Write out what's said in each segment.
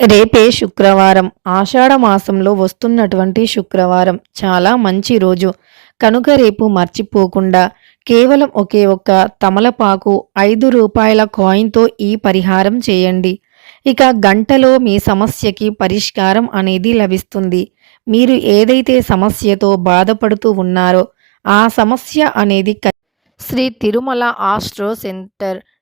రేపే శుక్రవారం. ఆషాఢ మాసంలో వస్తున్నటువంటి శుక్రవారం. చాలా మంచి రోజు. కనుక రేపు మర్చిపోకుండా కేవలం ఒకే ఒక్క తమలపాకు ఐదు రూపాయల కాయిన్తో ఈ పరిహారం చేయండి. ఇక గంటలో మీ సమస్యకి పరిష్కారం అనేది లభిస్తుంది. మీరు ఏదైతే సమస్యతో బాధపడుతూ ఉన్నారో ఆ సమస్య అనేది Sri Tirumala astro centre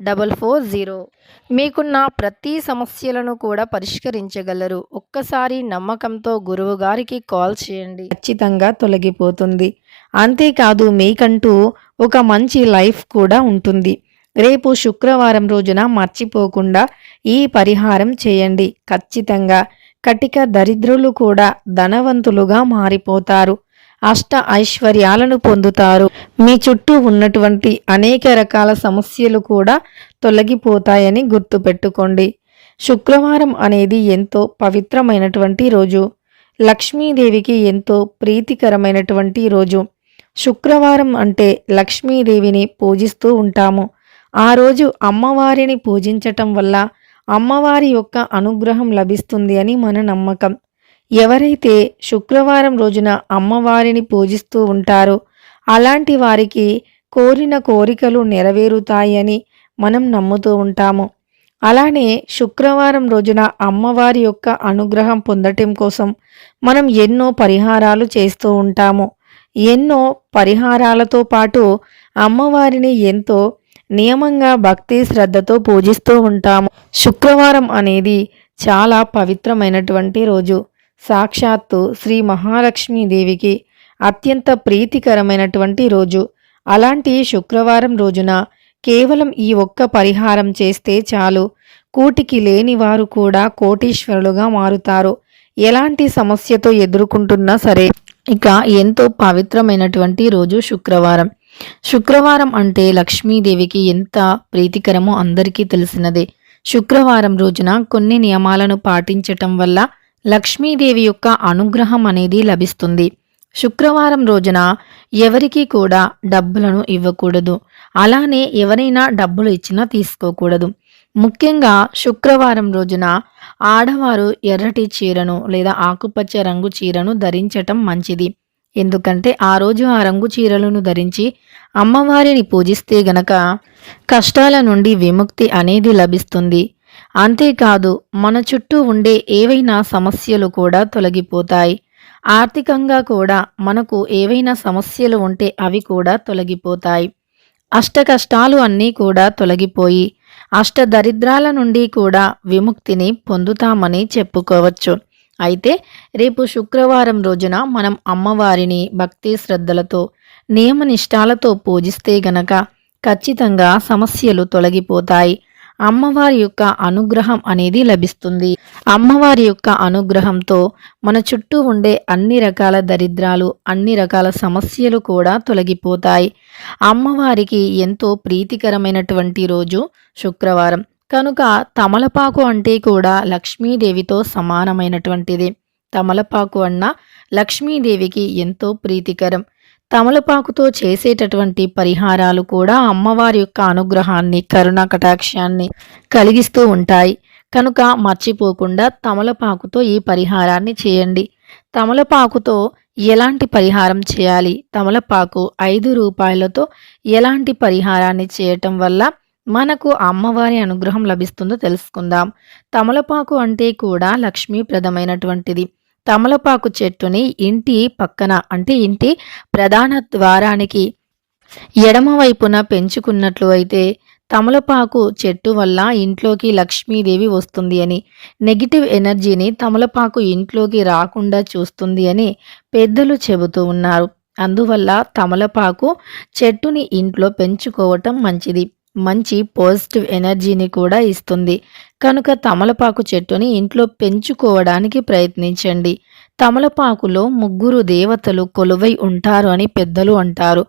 double four zero. మీకున్న ప్రతి సమస్యలను కూడా పరిష్కరించగలరు. ఒక్కసారి నమ్మకంతో గురువు గారికి కాల్ చేయండి. ఖచ్చితంగా తొలగిపోతుంది. అంతేకాదు మీకంటూ ఒక మంచి లైఫ్ కూడా ఉంటుంది. రేపు శుక్రవారం రోజున మర్చిపోకుండా ఈ పరిహారం చేయండి. ఖచ్చితంగా కటిక దరిద్రులు కూడా ధనవంతులుగా మారిపోతారు. అష్ట ఐశ్వర్యాలను పొందుతారు. మీ చుట్టూ ఉన్నటువంటి అనేక రకాల సమస్యలు కూడా తొలగిపోతాయని గుర్తుపెట్టుకోండి. శుక్రవారం అనేది ఎంతో పవిత్రమైనటువంటి రోజు. లక్ష్మీదేవికి ఎంతో ప్రీతికరమైనటువంటి రోజు. శుక్రవారం అంటే లక్ష్మీదేవిని పూజిస్తూ ఉంటాము. ఆ రోజు అమ్మవారిని పూజించటం వల్ల అమ్మవారి యొక్క అనుగ్రహం లభిస్తుంది అని మన నమ్మకం. ఎవరైతే శుక్రవారం రోజున అమ్మవారిని పూజిస్తూ ఉంటారో అలాంటి వారికి కోరిన కోరికలు నెరవేరుతాయని మనం నమ్ముతూ ఉంటాము. అలానే శుక్రవారం రోజున అమ్మవారి యొక్క అనుగ్రహం పొందటం కోసం మనం ఎన్నో పరిహారాలు చేస్తూ ఉంటాము. ఎన్నో పరిహారాలతో పాటు అమ్మవారిని ఎంతో నియమంగా భక్తి శ్రద్ధతో పూజిస్తూ ఉంటాము. శుక్రవారం అనేది చాలా పవిత్రమైనటువంటి రోజు. సాక్షాత్తు శ్రీ మహాలక్ష్మీదేవికి అత్యంత ప్రీతికరమైనటువంటి రోజు. అలాంటి శుక్రవారం రోజున కేవలం ఈ ఒక్క పరిహారం చేస్తే చాలు. కూటికి లేని వారు కూడా కోటీశ్వరులుగా మారుతారు. ఎలాంటి సమస్యతో ఎదుర్కొంటున్నా సరే ఇక ఎంతో పవిత్రమైనటువంటి రోజు శుక్రవారం. శుక్రవారం అంటే లక్ష్మీదేవికి ఎంత ప్రీతికరమో అందరికీ తెలిసినదే. శుక్రవారం రోజున కొన్ని నియమాలను పాటించటం వల్ల లక్ష్మీదేవి యొక్క అనుగ్రహం అనేది లభిస్తుంది. శుక్రవారం రోజున ఎవరికీ కూడా డబ్బులను ఇవ్వకూడదు. అలానే ఎవరైనా డబ్బులు ఇచ్చినా తీసుకోకూడదు. ముఖ్యంగా శుక్రవారం రోజున ఆడవారు ఎర్రటి చీరను లేదా ఆకుపచ్చ రంగు చీరను ధరించటం మంచిది. ఎందుకంటే ఆ రోజు ఆ రంగు చీరలను ధరించి అమ్మవారిని పూజిస్తే గనక కష్టాల నుండి విముక్తి అనేది లభిస్తుంది. అంతేకాదు మన చుట్టూ ఉండే ఏవైనా సమస్యలు కూడా తొలగిపోతాయి. ఆర్థికంగా కూడా మనకు ఏవైనా సమస్యలు ఉంటే అవి కూడా తొలగిపోతాయి. అష్ట కష్టాలు అన్నీ కూడా తొలగిపోయి అష్ట దరిద్రాల నుండి కూడా విముక్తిని పొందుతామని చెప్పుకోవచ్చు. అయితే రేపు శుక్రవారం రోజున మనం అమ్మవారిని భక్తి శ్రద్ధలతో నియమనిష్టాలతో పూజిస్తే గనక ఖచ్చితంగా సమస్యలు తొలగిపోతాయి. అమ్మవారి యొక్క అనుగ్రహం అనేది లభిస్తుంది. అమ్మవారి యొక్క అనుగ్రహంతో మన చుట్టూ ఉండే అన్ని రకాల దరిద్రాలు అన్ని రకాల సమస్యలు కూడా తొలగిపోతాయి. అమ్మవారికి ఎంతో ప్రీతికరమైనటువంటి రోజు శుక్రవారం. కనుక తమలపాకు అంటే కూడా లక్ష్మీదేవితో సమానమైనటువంటిది. తమలపాకు అన్న లక్ష్మీదేవికి ఎంతో ప్రీతికరం. తమలపాకుతో చేసేటటువంటి పరిహారాలు కూడా అమ్మవారి యొక్క అనుగ్రహాన్ని కరుణ కటాక్షాన్ని కలిగిస్తూ ఉంటాయి. కనుక మర్చిపోకుండా తమలపాకుతో ఈ పరిహారాన్ని చేయండి. తమలపాకుతో ఎలాంటి పరిహారం చేయాలి? తమలపాకు ఐదు రూపాయలతో ఎలాంటి పరిహారాన్ని చేయటం వల్ల మనకు అమ్మవారి అనుగ్రహం లభిస్తుందో తెలుసుకుందాం. తమలపాకు అంటే కూడా లక్ష్మీప్రదమైనటువంటిది. తమలపాకు చెట్టుని ఇంటి పక్కన అంటే ఇంటి ప్రధాన ద్వారానికి ఎడమ వైపున పెంచుకున్నట్లు అయితే తమలపాకు చెట్టు వల్ల ఇంట్లోకి లక్ష్మీదేవి వస్తుంది అని నెగిటివ్ ఎనర్జీని తమలపాకు ఇంట్లోకి రాకుండా చూస్తుంది అని పెద్దలు చెబుతూ ఉన్నారు. అందువల్ల తమలపాకు చెట్టుని ఇంట్లో పెంచుకోవటం మంచిది. మంచి పాజిటివ్ ఎనర్జీని కూడా ఇస్తుంది. కనుక తమలపాకు చెట్టుని ఇంట్లో పెంచుకోవడానికి ప్రయత్నించండి. తమలపాకులో ముగ్గురు దేవతలు కొలువై ఉంటారు అని పెద్దలు అంటారు.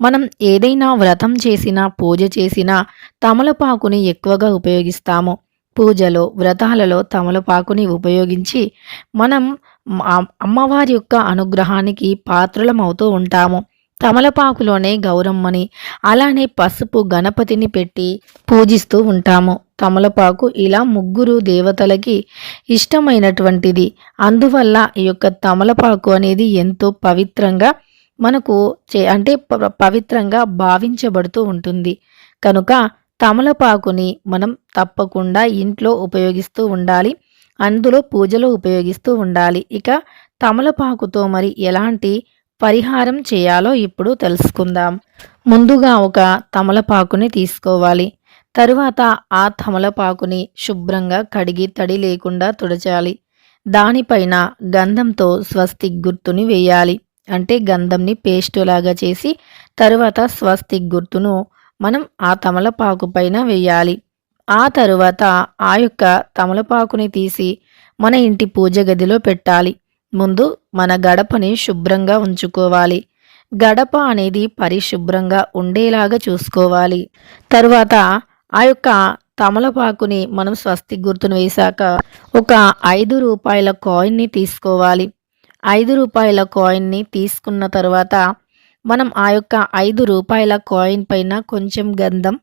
మనం ఏదైనా వ్రతం చేసినా పూజ చేసినా తమలపాకుని ఎక్కువగా ఉపయోగిస్తాము. పూజలో వ్రతాలలో తమలపాకుని ఉపయోగించి మనం అమ్మవారి యొక్క అనుగ్రహానికి పాత్రలమవుతూ ఉంటాము. తమలపాకులోనే గౌరమ్మని అలానే పసుపు గణపతిని పెట్టి పూజిస్తూ ఉంటాము. తమలపాకు ఇలా ముగ్గురు దేవతలకి ఇష్టమైనటువంటిది. అందువల్ల ఈ యొక్క తమలపాకు అనేది ఎంతో పవిత్రంగా మనకు చే అంటే పవిత్రంగా భావించబడుతూ ఉంటుంది. కనుక తమలపాకుని మనం తప్పకుండా ఇంట్లో ఉపయోగిస్తూ ఉండాలి. అందులో పూజలో ఉపయోగిస్తూ ఉండాలి. ఇక తమలపాకుతో మరి ఎలాంటి పరిహారం చేయాలో ఇప్పుడు తెలుసుకుందాం. ముందుగా ఒక తమలపాకుని తీసుకోవాలి. తరువాత ఆ తమలపాకుని శుభ్రంగా కడిగి తడి లేకుండా తుడచాలి. దానిపైన గంధంతో స్వస్తిక్ గుర్తుని వేయాలి. అంటే గంధంని పేస్ట్ లాగా చేసి తరువాత స్వస్తిక్ గుర్తును మనం ఆ తమలపాకు పైన వేయాలి. ఆ తరువాత ఆ యొక్క తమలపాకుని తీసి మన ఇంటి పూజ గదిలో పెట్టాలి. ముందు మన గడపని శుభ్రంగా ఉంచుకోవాలి. గడప అనేది పరిశుభ్రంగా ఉండేలాగా చూసుకోవాలి. తరువాత ఆ యొక్క తమలపాకుని మనం స్వస్తి గుర్తును వేశాక ఒక ఐదు రూపాయల కాయిన్ని తీసుకోవాలి. ఐదు రూపాయల కాయిన్ని తీసుకున్న తర్వాత మనం ఆ యొక్క ఐదు రూపాయల కాయిన్ పైన కొంచెం గంధం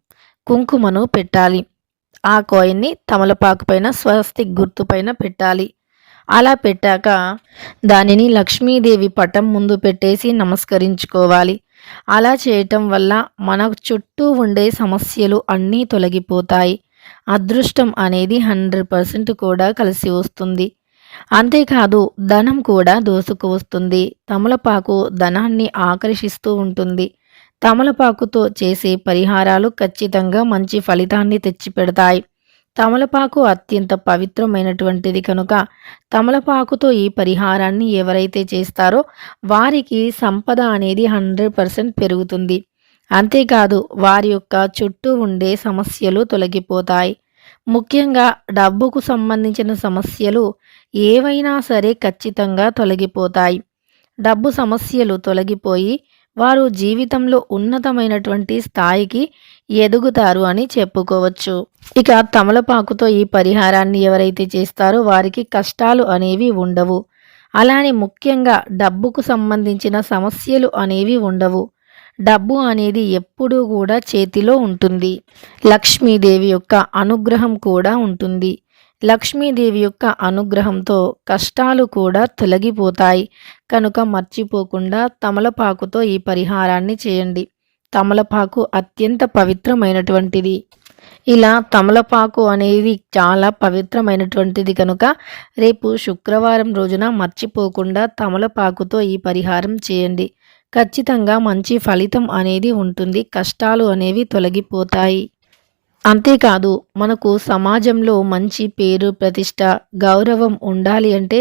కుంకుమను పెట్టాలి. ఆ కాయిన్ని తమలపాకు పైన స్వస్తిక్ గుర్తు పైన పెట్టాలి. అలా పెట్టాక దానిని లక్ష్మీదేవి పటం ముందు పెట్టేసి నమస్కరించుకోవాలి. అలా చేయటం వల్ల మన చుట్టూ ఉండే సమస్యలు అన్నీ తొలగిపోతాయి. అదృష్టం అనేది హండ్రెడ్ పర్సెంట్ కూడా కలిసి వస్తుంది. అంతేకాదు ధనం కూడా దోసుకు వస్తుంది. తమలపాకు ధనాన్ని ఆకర్షిస్తూ ఉంటుంది. తమలపాకుతో చేసే పరిహారాలు ఖచ్చితంగా మంచి ఫలితాన్ని తెచ్చిపెడతాయి. తమలపాకు అత్యంత పవిత్రమైనటువంటిది కనుక తమలపాకుతో ఈ పరిహారాన్ని ఎవరైతే చేస్తారో వారికి సంపద అనేది హండ్రెడ్ పర్సెంట్ పెరుగుతుంది. అంతేకాదు వారి యొక్క చుట్టూ ఉండే సమస్యలు తొలగిపోతాయి. ముఖ్యంగా డబ్బుకు సంబంధించిన సమస్యలు ఏవైనా సరే ఖచ్చితంగా తొలగిపోతాయి. డబ్బు సమస్యలు తొలగిపోయి వారు జీవితంలో ఉన్నతమైనటువంటి స్థాయికి ఎదుగుతారు అని చెప్పుకోవచ్చు. ఇక తమలపాకుతో ఈ పరిహారాన్ని ఎవరైతే చేస్తారో వారికి కష్టాలు అనేవి ఉండవు. అలానే ముఖ్యంగా డబ్బుకు సంబంధించిన సమస్యలు అనేవి ఉండవు. డబ్బు అనేది ఎప్పుడూ కూడా చేతిలో ఉంటుంది. లక్ష్మీదేవి యొక్క అనుగ్రహం కూడా ఉంటుంది. లక్ష్మీదేవి యొక్క అనుగ్రహంతో కష్టాలు కూడా తొలగిపోతాయి. కనుక మర్చిపోకుండా తమలపాకుతో ఈ పరిహారాన్ని చేయండి. తమలపాకు అత్యంత పవిత్రమైనటువంటిది. ఇలా తమలపాకు అనేది చాలా పవిత్రమైనటువంటిది కనుక రేపు శుక్రవారం రోజున మర్చిపోకుండా తమలపాకుతో ఈ పరిహారం చేయండి. ఖచ్చితంగా మంచి ఫలితం అనేది ఉంటుంది. కష్టాలు అనేవి తొలగిపోతాయి. అంతేకాదు మనకు సమాజంలో మంచి పేరు ప్రతిష్ట గౌరవం ఉండాలి అంటే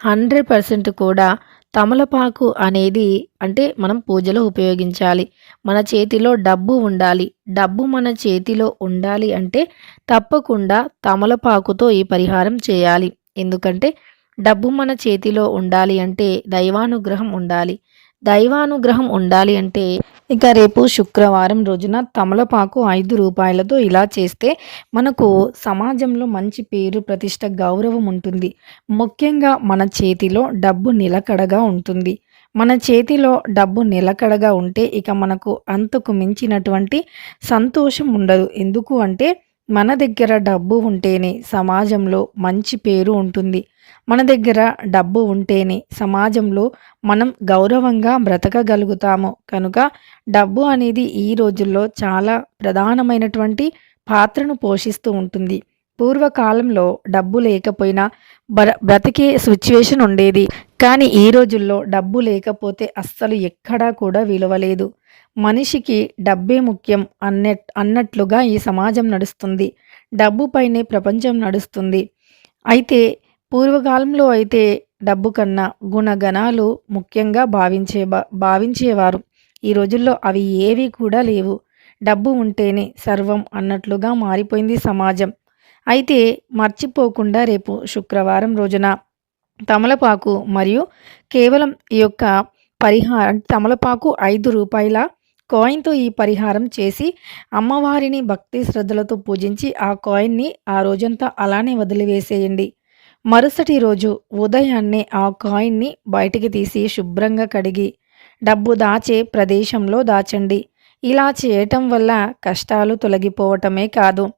హండ్రెడ్ పర్సెంట్ కూడా తమలపాకు అనేది అంటే మనం పూజలో ఉపయోగించాలి. మన చేతిలో డబ్బు ఉండాలి. డబ్బు మన చేతిలో ఉండాలి అంటే తప్పకుండా తమలపాకుతో ఈ పరిహారం చేయాలి. ఎందుకంటే డబ్బు మన చేతిలో ఉండాలి అంటే దైవానుగ్రహం ఉండాలి. దైవానుగ్రహం ఉండాలి అంటే ఇక రేపు శుక్రవారం రోజున తమలపాకు ఐదు రూపాయలతో ఇలా చేస్తే మనకు సమాజంలో మంచి పేరు ప్రతిష్ట గౌరవం ఉంటుంది. ముఖ్యంగా మన చేతిలో డబ్బు నిలకడగా ఉంటుంది. మన చేతిలో డబ్బు నిలకడగా ఉంటే ఇక మనకు అంతకు మించినటువంటి సంతోషం ఉండదు. ఎందుకు అంటే మన దగ్గర డబ్బు ఉంటేనే సమాజంలో మంచి పేరు ఉంటుంది. మన దగ్గర డబ్బు ఉంటేనే సమాజంలో మనం గౌరవంగా బ్రతకగలుగుతాము. కనుక డబ్బు అనేది ఈ రోజుల్లో చాలా ప్రధానమైనటువంటి పాత్రను పోషిస్తూ ఉంటుంది. పూర్వకాలంలో డబ్బు లేకపోయినా బ్ర బ్రతికే సిచ్యువేషన్ ఉండేది. కానీ ఈ రోజుల్లో డబ్బు లేకపోతే అస్సలు ఎక్కడా కూడా విలువ లేదు మనిషికి డబ్బే ముఖ్యం అన్నట్ అన్నట్లుగా ఈ సమాజం నడుస్తుంది. డబ్బుపైనే ప్రపంచం నడుస్తుంది. అయితే పూర్వకాలంలో అయితే డబ్బు కన్నా గుణగణాలు ముఖ్యంగా భావించే భావించేవారు. ఈ రోజుల్లో అవి ఏవి కూడా లేవు. డబ్బు ఉంటేనే సర్వం అన్నట్లుగా మారిపోయింది సమాజం. అయితే మర్చిపోకుండా రేపు శుక్రవారం రోజున తమలపాకు మరియు కేవలం ఈ యొక్క పరిహారం తమలపాకు ఐదు రూపాయల కాయిన్తో ఈ పరిహారం చేసి అమ్మవారిని భక్తి శ్రద్ధలతో పూజించి ఆ కాయిన్ని ఆ రోజంతా అలానే వదిలివేసేయండి. మరుసటి రోజు ఉదయాన్నే ఆ కాయిన్ని బయటికి తీసి శుభ్రంగా కడిగి డబ్బు దాచే ప్రదేశంలో దాచండి. ఇలా చేయటం వల్ల కష్టాలు తొలగిపోవటమే కాదు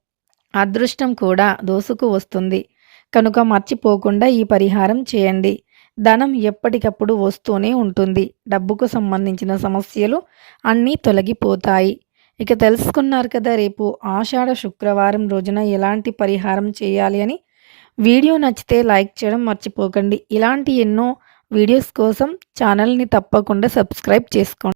అదృష్టం కూడా దోసుకు వస్తుంది. కనుక మర్చిపోకుండా ఈ పరిహారం చేయండి. ధనం ఎప్పటికప్పుడు వస్తూనే ఉంటుంది. డబ్బుకు సంబంధించిన సమస్యలు అన్నీ తొలగిపోతాయి. ఇక తెలుసుకున్నారు కదా రేపు ఆషాఢ శుక్రవారం రోజున ఎలాంటి పరిహారం చేయాలి అని. వీడియో నచ్చితే లైక్ చేయడం మర్చిపోకండి. ఇలాంటి ఎన్నో వీడియోస్ కోసం ఛానల్ని తప్పకుండా సబ్స్క్రైబ్ చేసుకోండి.